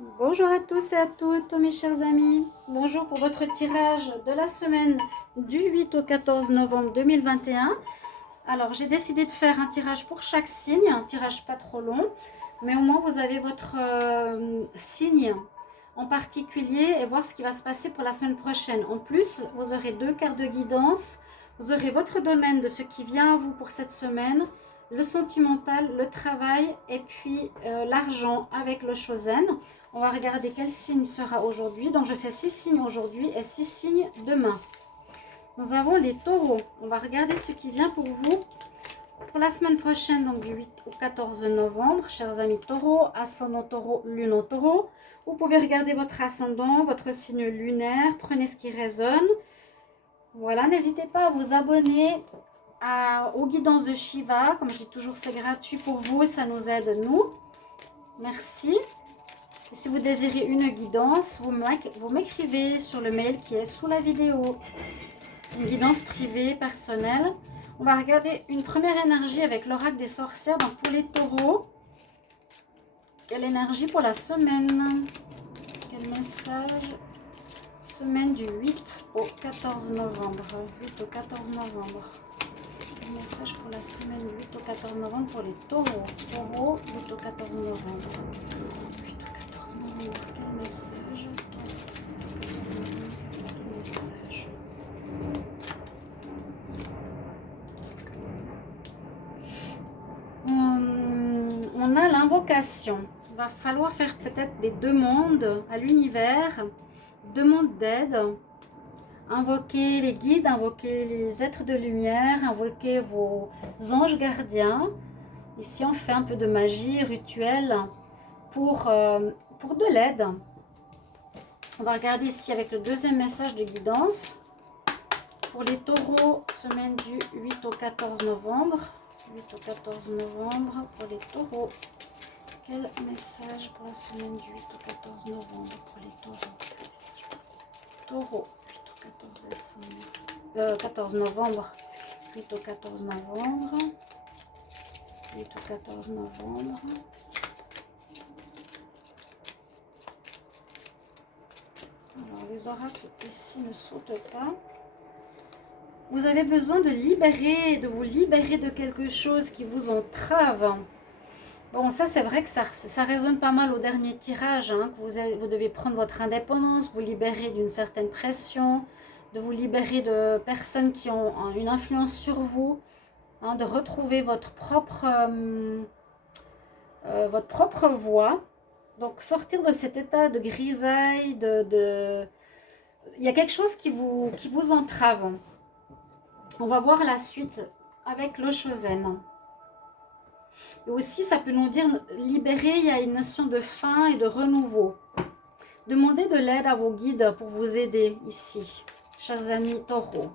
Bonjour à tous et à toutes mes chers amis. Bonjour pour votre tirage de la semaine du 8 au 14 novembre 2021. Alors j'ai décidé de faire un tirage pour chaque signe, un tirage pas trop long, mais au moins vous avez votre signe en particulier et voir ce qui va se passer pour la semaine prochaine. En plus, vous aurez deux cartes de guidance, vous aurez votre domaine de ce qui vient à vous pour cette semaine, le sentimental, le travail et puis l'argent avec le Chosen. On va regarder quel signe sera aujourd'hui. Donc je fais 6 signes aujourd'hui et 6 signes demain. Nous avons les taureaux. On va regarder ce qui vient pour vous pour la semaine prochaine, donc du 8 au 14 novembre. Chers amis taureaux, ascendant taureau, lune en taureau. Vous pouvez regarder votre ascendant, votre signe lunaire. Prenez ce qui résonne. Voilà, n'hésitez pas à vous abonner aux guidances de Shiva. Comme je dis toujours, c'est gratuit pour vous, ça nous aide nous. Merci. Et si vous désirez une guidance, vous m'écrivez sur le mail qui est sous la vidéo. Une guidance privée, personnelle. On va regarder une première énergie avec l'oracle des sorcières. Donc pour les taureaux, quelle énergie pour la semaine? Quel message? Semaine du 8 au 14 novembre. 8 au 14 novembre. Quel message pour la semaine du 8 au 14 novembre pour les taureaux? Taureaux, 8 au 14 novembre. 8 au 14 novembre. Quel message? Quel message? On a l'invocation. Il va falloir faire peut-être des demandes à l'univers, demande d'aide, invoquer les guides, invoquer les êtres de lumière, invoquer vos anges gardiens. Ici, on fait un peu de magie rituelle pour de l'aide. On va regarder ici avec le deuxième message de guidance. Pour les taureaux, semaine du 8 au 14 novembre. 8 au 14 novembre pour les taureaux. Quel message pour la semaine du 8 au 14 novembre pour les taureaux? Quel message pour les taureaux? 8 au 14 décembre. 14 novembre. 8 au 14 novembre. 8 au 14 novembre. Alors, les oracles ici ne sautent pas. Vous avez besoin de vous libérer de quelque chose qui vous entrave. Bon, ça c'est vrai que ça résonne pas mal au dernier tirage, hein, que vous devez prendre votre indépendance, vous libérer d'une certaine pression, de vous libérer de personnes qui ont une influence sur vous, hein, de retrouver votre propre voix. Donc sortir de cet état de grisaille, il y a quelque chose qui vous entrave. On va voir la suite avec le Chosen. Et aussi, ça peut nous dire libérer, il y a une notion de fin et de renouveau. Demandez de l'aide à vos guides pour vous aider ici, chers amis taureaux.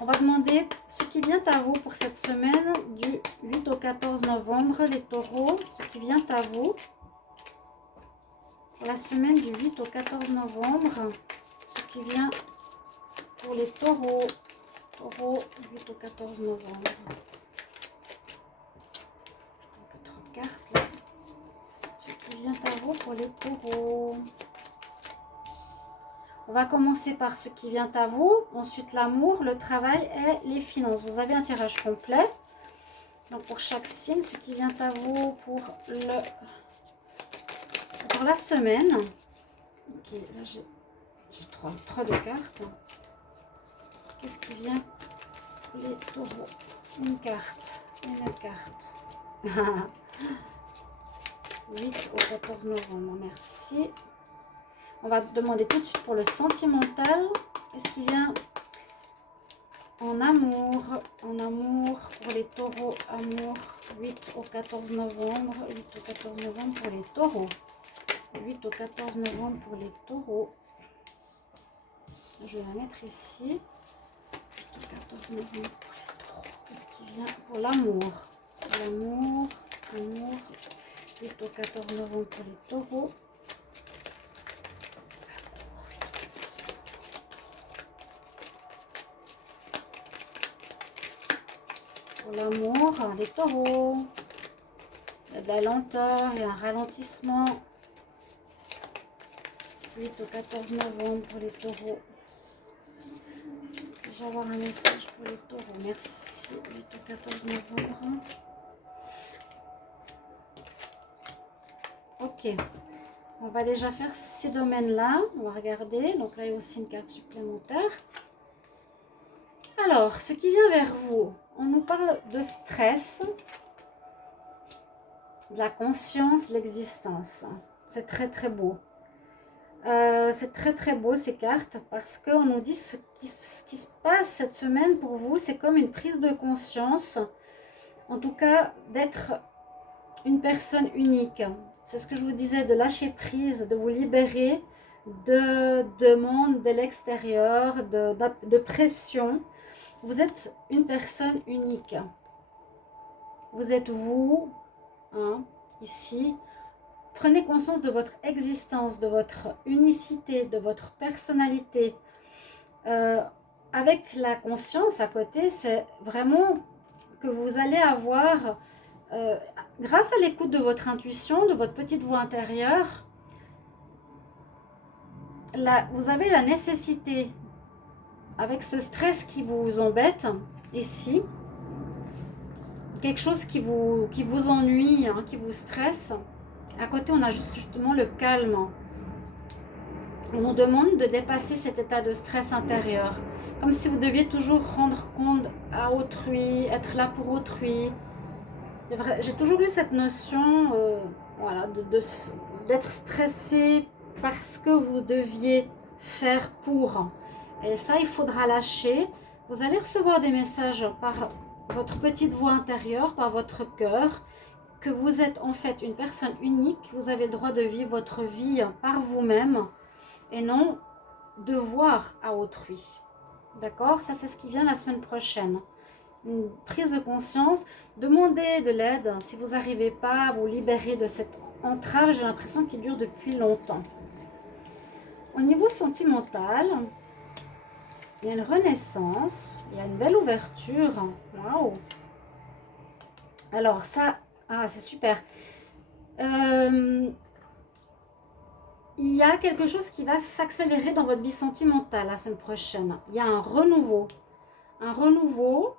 On va demander ce qui vient à vous pour cette semaine du 8 au 14 novembre, les taureaux, ce qui vient à vous. Pour la semaine du 8 au 14 novembre, ce qui vient pour les taureaux. Taureaux, 8 au 14 novembre. Un peu trop de cartes là. Ce qui vient à vous pour les taureaux. On va commencer par ce qui vient à vous, ensuite l'amour, le travail et les finances. Vous avez un tirage complet. Donc pour chaque signe, ce qui vient à vous pour la semaine. Ok, là j'ai trois de cartes. Qu'est-ce qui vient pour les taureaux? Une carte, une carte. 8 au 14 novembre, merci. On va demander tout de suite pour le sentimental. Qu'est-ce qui vient en amour pour les taureaux, amour, 8 au 14 novembre, 8 au 14 novembre pour les taureaux. 8 au 14 novembre pour les taureaux. Je vais la mettre ici. 8 au 14 novembre pour les taureaux. Qu'est-ce qui vient pour l'amour? L'amour, amour, 8 au 14 novembre pour les taureaux. Pour l'amour, les taureaux. Il y a de la lenteur, il y a un ralentissement. 8 au 14 novembre pour les taureaux. Je vais avoir un message pour les taureaux. Merci. 8 au 14 novembre. Ok. On va déjà faire ces domaines-là. On va regarder. Donc là, il y a aussi une carte supplémentaire. Alors, ce qui vient vers vous, on nous parle de stress, de la conscience, de l'existence. C'est très très beau. C'est très très beau ces cartes parce qu'on nous dit ce qui se passe cette semaine pour vous, c'est comme une prise de conscience, en tout cas d'être une personne unique. C'est ce que je vous disais, de lâcher prise, de vous libérer de demandes de l'extérieur, de pression. Vous êtes une personne unique. Vous êtes vous, hein, ici. Prenez conscience de votre existence, de votre unicité, de votre personnalité. Avec la conscience à côté, c'est vraiment que vous allez avoir, grâce à l'écoute de votre intuition, de votre petite voix intérieure, vous avez la nécessité, avec ce stress qui vous embête ici, quelque chose qui vous ennuie, hein, qui vous stresse. À côté, on a justement le calme. On nous demande de dépasser cet état de stress intérieur. Comme si vous deviez toujours rendre compte à autrui, être là pour autrui. J'ai toujours eu cette notion voilà, d'être stressé parce que vous deviez faire pour. Et ça, il faudra lâcher. Vous allez recevoir des messages par votre petite voix intérieure, par votre cœur, que vous êtes en fait une personne unique. Vous avez le droit de vivre votre vie par vous-même et non devoir à autrui. D'accord? Ça, c'est ce qui vient la semaine prochaine. Une prise de conscience. Demandez de l'aide si vous n'arrivez pas à vous libérer de cette entrave, j'ai l'impression qu'il dure depuis longtemps. Au niveau sentimental, il y a une renaissance, il y a une belle ouverture. Waouh! Alors ça, c'est super. Il y a quelque chose qui va s'accélérer dans votre vie sentimentale la semaine prochaine. Il y a un renouveau. Un renouveau.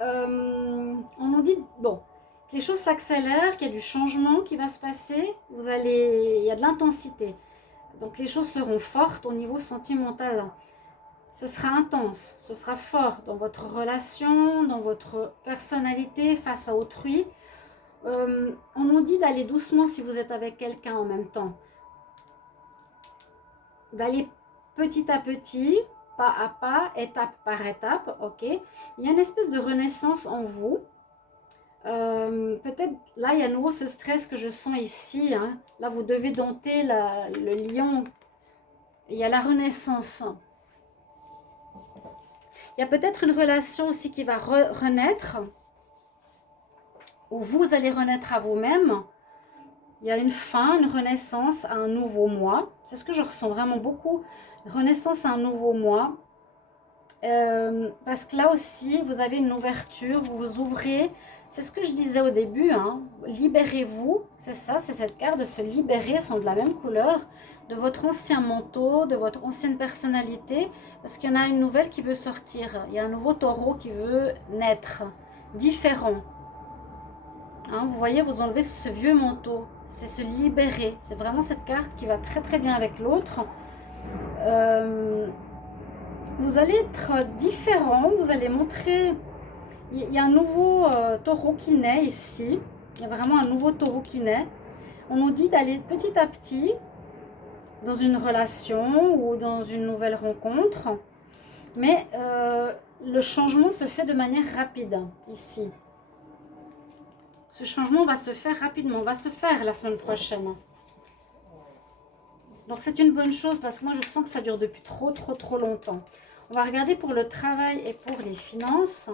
On nous dit, bon, que les choses s'accélèrent, qu'il y a du changement qui va se passer. Il y a de l'intensité. Donc les choses seront fortes au niveau sentimental. Ce sera intense, ce sera fort dans votre relation, dans votre personnalité face à autrui. On nous dit d'aller doucement si vous êtes avec quelqu'un en même temps. D'aller petit à petit, pas à pas, étape par étape, ok. Il y a une espèce de renaissance en vous. Peut-être, là, il y a à nouveau ce stress que je sens ici. Hein. Là, vous devez dompter le lion. Il y a la renaissance. Il y a peut-être une relation aussi qui va renaître. Où vous allez renaître à vous-même. Il y a une fin, une renaissance à un nouveau mois. C'est ce que je ressens vraiment beaucoup. Renaissance à un nouveau mois. Parce que là aussi, vous avez une ouverture, vous vous ouvrez. C'est ce que je disais au début. Hein. Libérez-vous. C'est ça, c'est cette carte de se libérer. Elles sont de la même couleur. De votre ancien manteau, de votre ancienne personnalité. Parce qu'il y en a une nouvelle qui veut sortir. Il y a un nouveau taureau qui veut naître. Différent. Hein, vous voyez, vous enlevez ce vieux manteau. C'est se libérer. C'est vraiment cette carte qui va très très bien avec l'autre. Vous allez être différent. Vous allez montrer... Il y a un nouveau taureau qui naît ici. Il y a vraiment un nouveau taureau qui naît. On nous dit d'aller petit à petit dans une relation ou dans une nouvelle rencontre. Mais le changement se fait de manière rapide ici. Ce changement va se faire rapidement, va se faire la semaine prochaine. Donc c'est une bonne chose parce que moi je sens que ça dure depuis trop longtemps. On va regarder pour le travail et pour les finances.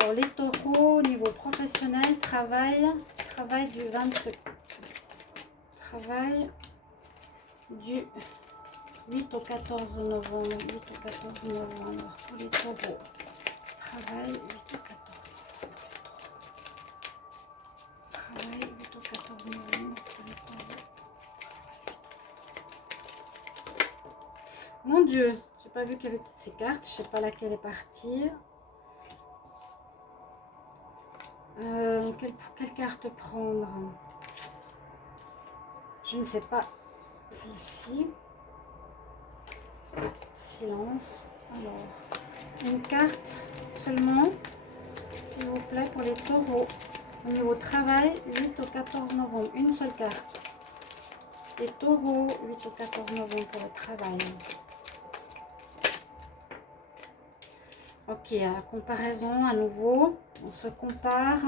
Alors les taureaux, au niveau professionnel, travail du 8 au 14 novembre. 8 au 14 novembre pour les taureaux. Travail 8 au 14 novembre. Travail 8 au 14 novembre pour les taureaux. Mon Dieu, j'ai pas vu qu'il y avait toutes ces cartes. Je sais pas laquelle est partie. Quelle carte prendre? Je ne sais pas. Celle-ci. Silence. Alors, une carte seulement, s'il vous plaît, pour les taureaux. Au niveau travail, 8 au 14 novembre. Une seule carte. Les taureaux, 8 au 14 novembre pour le travail. Ok, à la comparaison à nouveau. On se compare.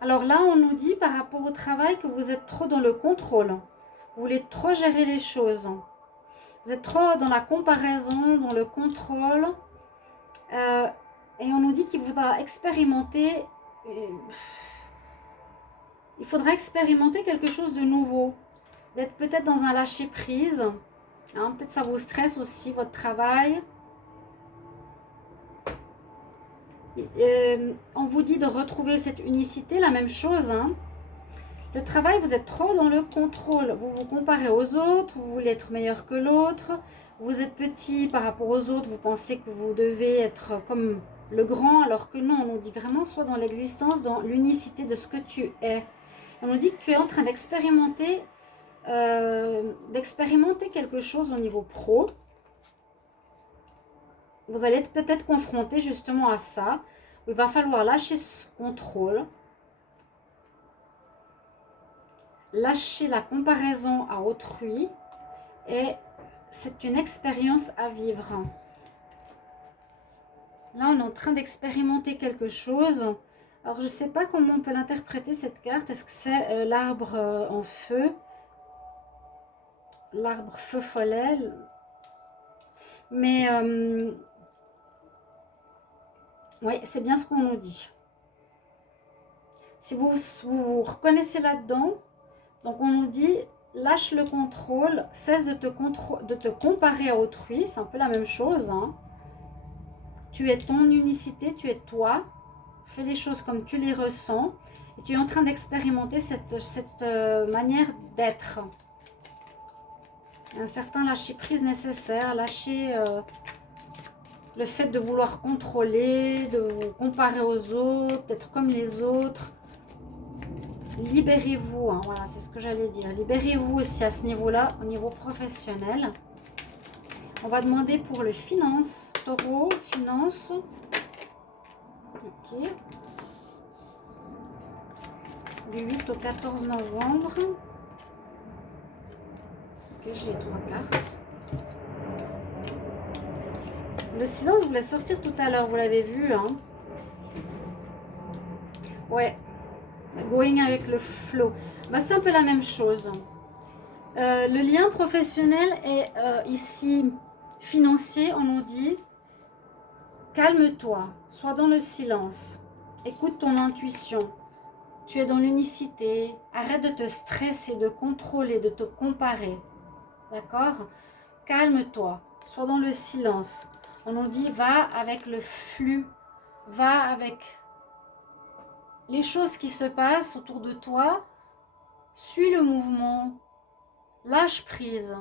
Alors là, on nous dit par rapport au travail que vous êtes trop dans le contrôle. Vous voulez trop gérer les choses. Vous êtes trop dans la comparaison, dans le contrôle. Et on nous dit qu'il faudra expérimenter. Il faudra expérimenter quelque chose de nouveau. D'être peut-être dans un lâcher-prise. Hein, peut-être ça vous stresse aussi, votre travail. On vous dit de retrouver cette unicité, la même chose. Hein. Le travail, vous êtes trop dans le contrôle. Vous vous comparez aux autres, vous voulez être meilleur que l'autre. Vous êtes petit par rapport aux autres, vous pensez que vous devez être comme le grand, alors que non, on nous dit vraiment soit dans l'existence, dans l'unicité de ce que tu es. On nous dit que tu es en train d'expérimenter quelque chose au niveau pro. Vous allez être peut-être confronté justement à ça. Il va falloir lâcher ce contrôle. Lâcher la comparaison à autrui. Et c'est une expérience à vivre. Là, on est en train d'expérimenter quelque chose. Alors, je ne sais pas comment on peut l'interpréter, cette carte. Est-ce que c'est l'arbre en feu? L'arbre feu follet. Mais... oui, c'est bien ce qu'on nous dit. Si vous vous reconnaissez là-dedans, donc on nous dit, lâche le contrôle, cesse de te comparer à autrui, c'est un peu la même chose. Hein. Tu es ton unicité, tu es toi, fais les choses comme tu les ressens, et tu es en train d'expérimenter cette manière d'être. Un certain lâcher-prise nécessaire, lâcher... le fait de vouloir contrôler, de vous comparer aux autres, d'être comme les autres. Libérez-vous, hein, voilà, c'est ce que j'allais dire. Libérez-vous aussi à ce niveau-là, au niveau professionnel. On va demander pour le finance, taureau, finance. Ok. Du 8 au 14 novembre. Ok, j'ai 3 cartes. Le silence, je voulais sortir tout à l'heure, vous l'avez vu. Hein. Ouais. Going avec le flow. Bah, c'est un peu la même chose. Le lien professionnel est ici financier. On nous dit, calme-toi, sois dans le silence. Écoute ton intuition. Tu es dans l'unicité. Arrête de te stresser, de contrôler, de te comparer. D'accord? Calme-toi, sois dans le silence. On nous dit, va avec le flux, va avec les choses qui se passent autour de toi, suis le mouvement, lâche prise.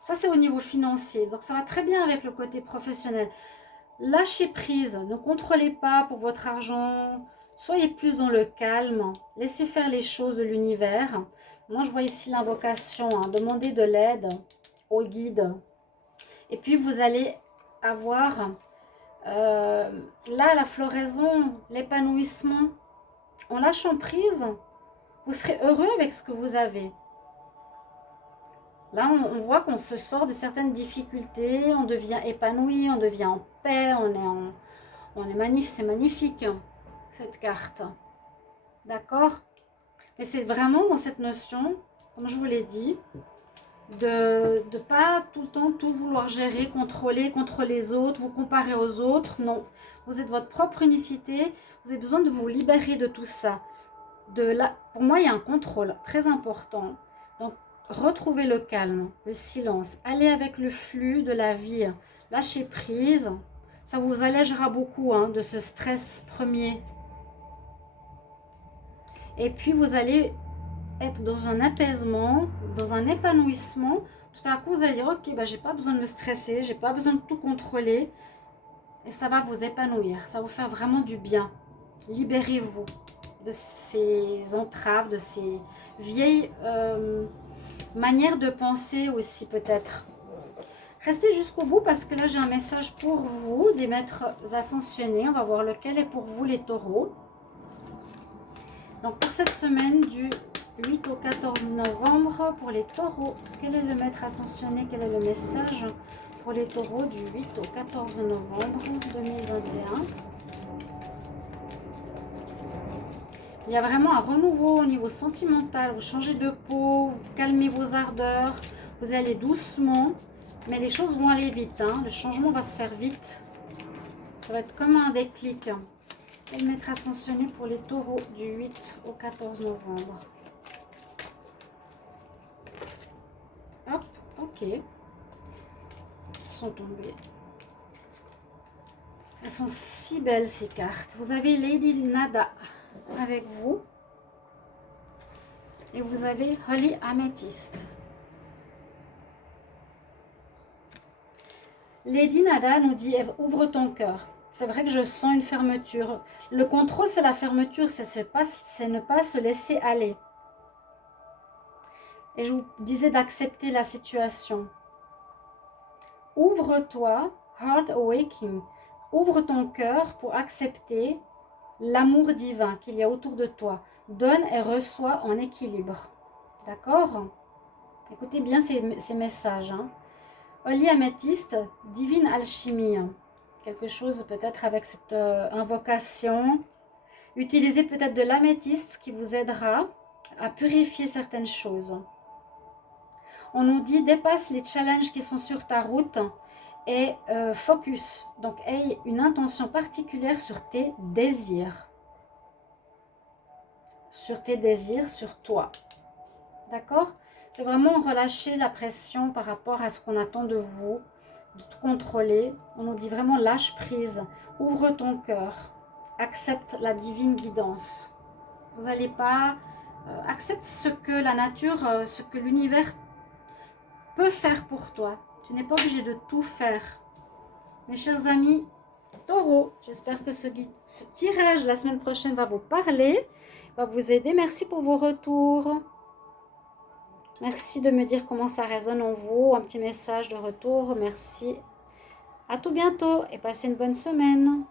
Ça, c'est au niveau financier, donc ça va très bien avec le côté professionnel. Lâchez prise, ne contrôlez pas pour votre argent, soyez plus dans le calme, laissez faire les choses de l'univers. Moi, je vois ici l'invocation, hein, demandez de l'aide au guide. Et puis, vous allez avoir là la floraison, l'épanouissement. En lâchant prise, vous serez heureux avec ce que vous avez. Là, on voit qu'on se sort de certaines difficultés, on devient épanoui, on devient en paix, on est magnifique, c'est magnifique, hein, cette carte. D'accord? Mais c'est vraiment dans cette notion, comme je vous l'ai dit, de ne pas tout le temps tout vouloir gérer, contrôler contre les autres, vous comparer aux autres. Non, vous êtes votre propre unicité, vous avez besoin de vous libérer de tout ça. Pour moi, il y a un contrôle très important. Donc, retrouvez le calme, le silence, allez avec le flux de la vie, lâchez prise. Ça vous allègera beaucoup hein, de ce stress premier. Et puis, vous allez être dans un apaisement, dans un épanouissement. Tout à coup, vous allez dire, ok, bah, j'ai pas besoin de me stresser, j'ai pas besoin de tout contrôler. Et ça va vous épanouir, ça va vous faire vraiment du bien. Libérez-vous de ces entraves, de ces vieilles manières de penser aussi peut-être. Restez jusqu'au bout parce que là j'ai un message pour vous, des maîtres ascensionnés. On va voir lequel est pour vous les taureaux. Donc pour cette semaine du 8 au 14 novembre, pour les taureaux, quel est le maître ascensionné, quel est le message pour les taureaux du 8 au 14 novembre 2021? Il y a vraiment un renouveau au niveau sentimental, vous changez de peau, vous calmez vos ardeurs, vous allez doucement, mais les choses vont aller vite, hein. Le changement va se faire vite, ça va être comme un déclic. Et le maître ascensionné pour les taureaux du 8 au 14 novembre. Hop, ok. Ils sont tombés. Elles sont si belles ces cartes. Vous avez Lady Nada avec vous. Et vous avez Holy Amethyst. Lady Nada nous dit, ouvre ton cœur. C'est vrai que je sens une fermeture. Le contrôle, c'est la fermeture, c'est ne pas se laisser aller. Et je vous disais d'accepter la situation. Ouvre-toi, Heart Awakening. Ouvre ton cœur pour accepter l'amour divin qu'il y a autour de toi. Donne et reçois en équilibre. D'accord? Écoutez bien ces messages. Hein. Holy Amethyst, divine alchimie. Quelque chose peut-être avec cette invocation. Utilisez peut-être de l'améthyste qui vous aidera à purifier certaines choses. On nous dit dépasse les challenges qui sont sur ta route et focus. Donc aie une intention particulière sur tes désirs. Sur tes désirs, sur toi. D'accord? C'est vraiment relâcher la pression par rapport à ce qu'on attend de vous, de tout contrôler. On nous dit vraiment lâche prise, ouvre ton cœur, accepte la divine guidance. Vous n'allez pas... accepte ce que la nature, ce que l'univers peut faire pour toi. Tu n'es pas obligé de tout faire. Mes chers amis, Taureau, j'espère que ce tirage la semaine prochaine va vous parler, va vous aider. Merci pour vos retours. Merci de me dire comment ça résonne en vous. Un petit message de retour. Merci. À tout bientôt et passez une bonne semaine.